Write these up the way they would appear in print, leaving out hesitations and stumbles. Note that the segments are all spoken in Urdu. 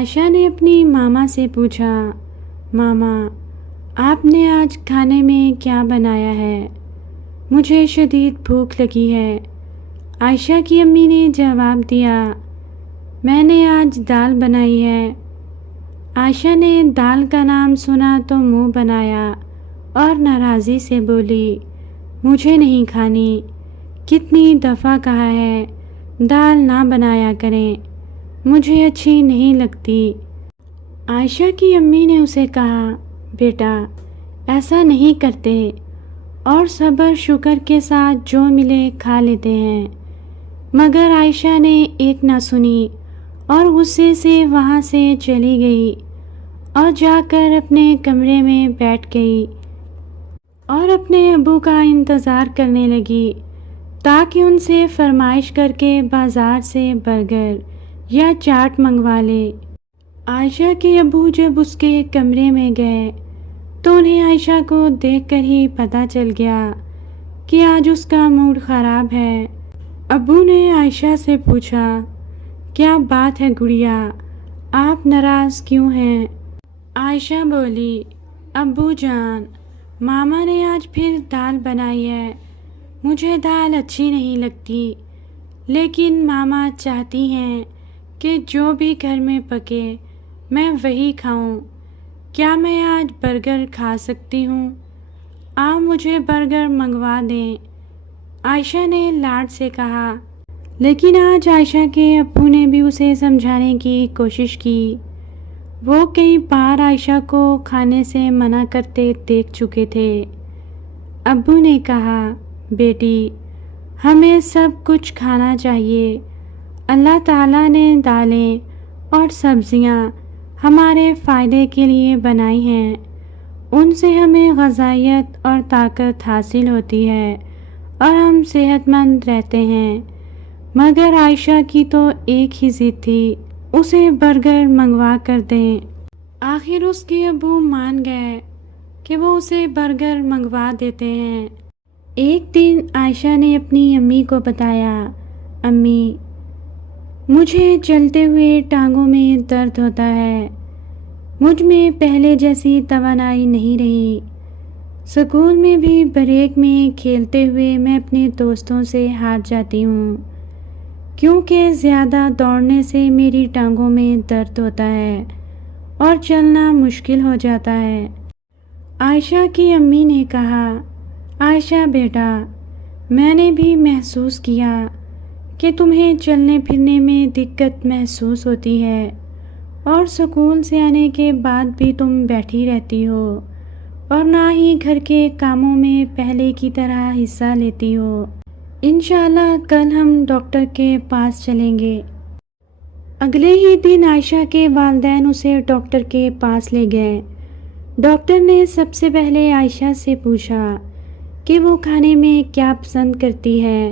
عائشہ نے اپنی ماما سے پوچھا، ماما آپ نے آج کھانے میں کیا بنایا ہے؟ مجھے شدید بھوک لگی ہے۔ عائشہ کی امی نے جواب دیا، میں نے آج دال بنائی ہے۔ عائشہ نے دال کا نام سنا تو منہ بنایا اور ناراضی سے بولی، مجھے نہیں کھانی، کتنی دفعہ کہا ہے دال نہ بنایا کریں، مجھے اچھی نہیں لگتی۔ عائشہ کی امی نے اسے کہا، بیٹا ایسا نہیں کرتے، اور صبر شکر کے ساتھ جو ملے کھا لیتے ہیں۔ مگر عائشہ نے ایک نہ سنی اور غصے سے وہاں سے چلی گئی اور جا کر اپنے کمرے میں بیٹھ گئی اور اپنے ابو کا انتظار کرنے لگی تاکہ ان سے فرمائش کر کے بازار سے برگر یا چاٹ منگوا لے۔ عائشہ کے ابو جب اس کے کمرے میں گئے تو انہیں عائشہ کو دیکھ کر ہی پتہ چل گیا کہ آج اس کا موڈ خراب ہے۔ ابو نے عائشہ سے پوچھا، کیا بات ہے گڑیا، آپ ناراض کیوں ہیں؟ عائشہ بولی، ابو جان ماما نے آج پھر دال بنائی ہے، مجھے دال اچھی نہیں لگتی، لیکن ماما چاہتی ہیں کہ جو بھی گھر میں پکے میں وہی کھاؤں۔ کیا میں آج برگر کھا سکتی ہوں؟ آپ مجھے برگر منگوا دیں، عائشہ نے لاڈ سے کہا۔ لیکن آج عائشہ کے ابو نے بھی اسے سمجھانے کی کوشش کی۔ وہ کئی بار عائشہ کو کھانے سے منع کرتے دیکھ چکے تھے۔ ابو نے کہا، بیٹی ہمیں سب کچھ کھانا چاہیے، اللہ تعالیٰ نے دالیں اور سبزیاں ہمارے فائدے کے لیے بنائی ہیں، ان سے ہمیں غذائیت اور طاقت حاصل ہوتی ہے اور ہم صحت مند رہتے ہیں۔ مگر عائشہ کی تو ایک ہی ضد تھی، اسے برگر منگوا کر دیں۔ آخر اس کے ابو مان گئے کہ وہ اسے برگر منگوا دیتے ہیں۔ ایک دن عائشہ نے اپنی امی کو بتایا، امی مجھے چلتے ہوئے ٹانگوں میں درد ہوتا ہے، مجھ میں پہلے جیسی توانائی نہیں رہی، اسکول میں بھی بریک میں کھیلتے ہوئے میں اپنے دوستوں سے ہار جاتی ہوں، کیونکہ زیادہ دوڑنے سے میری ٹانگوں میں درد ہوتا ہے اور چلنا مشکل ہو جاتا ہے۔ عائشہ کی امی نے کہا، عائشہ بیٹا میں نے بھی محسوس کیا کہ تمہیں چلنے پھرنے میں دقت محسوس ہوتی ہے اور اسکول سے آنے کے بعد بھی تم بیٹھی رہتی ہو اور نہ ہی گھر کے کاموں میں پہلے کی طرح حصہ لیتی ہو۔ انشاءاللہ کل ہم ڈاکٹر کے پاس چلیں گے۔ اگلے ہی دن عائشہ کے والدین اسے ڈاکٹر کے پاس لے گئے۔ ڈاکٹر نے سب سے پہلے عائشہ سے پوچھا کہ وہ کھانے میں کیا پسند کرتی ہے۔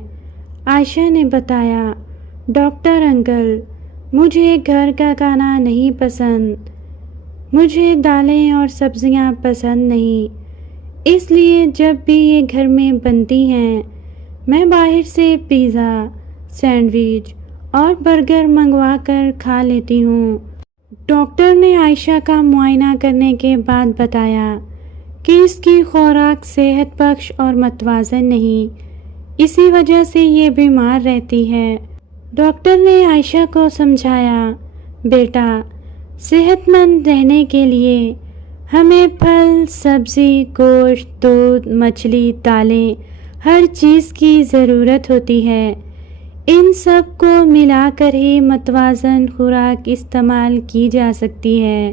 عائشہ نے بتایا، ڈاکٹر انکل مجھے گھر کا کھانا نہیں پسند، مجھے دالیں اور سبزیاں پسند نہیں، اس لیے جب بھی یہ گھر میں بنتی ہیں میں باہر سے پیزا، سینڈوچ اور برگر منگوا کر کھا لیتی ہوں۔ ڈاکٹر نے عائشہ کا معائنہ کرنے کے بعد بتایا کہ اس کی خوراک صحت بخش اور متوازن نہیں، اسی وجہ سے یہ بیمار رہتی ہے۔ ڈاکٹر نے عائشہ کو سمجھایا، بیٹا صحت مند رہنے کے لیے ہمیں پھل، سبزی، گوشت، دودھ، مچھلی، دالیں، ہر چیز کی ضرورت ہوتی ہے، ان سب کو ملا کر ہی متوازن خوراک استعمال کی جا سکتی ہے۔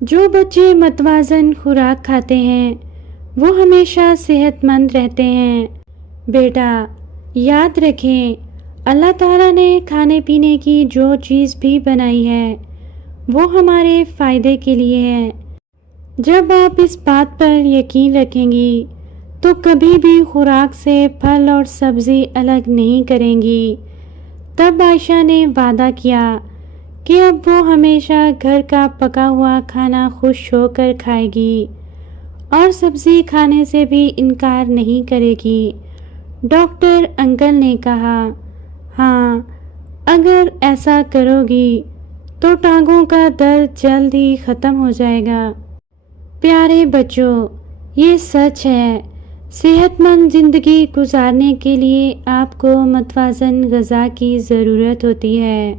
جو بچے متوازن خوراک کھاتے ہیں وہ ہمیشہ صحت مند رہتے ہیں۔ بیٹا یاد رکھیں، اللہ تعالیٰ نے کھانے پینے کی جو چیز بھی بنائی ہے وہ ہمارے فائدے کے لیے ہے۔ جب آپ اس بات پر یقین رکھیں گی تو کبھی بھی خوراک سے پھل اور سبزی الگ نہیں کریں گی۔ تب عائشہ نے وعدہ کیا کہ اب وہ ہمیشہ گھر کا پکا ہوا کھانا خوش ہو کر کھائے گی اور سبزی کھانے سے بھی انکار نہیں کرے گی۔ ڈاکٹر انکل نے کہا، ہاں اگر ایسا کرو گی تو ٹانگوں کا درد جلد ہی ختم ہو جائے گا۔ پیارے بچوں، یہ سچ ہے، صحت مند زندگی گزارنے کے لیے آپ کو متوازن غذا کی ضرورت ہوتی ہے۔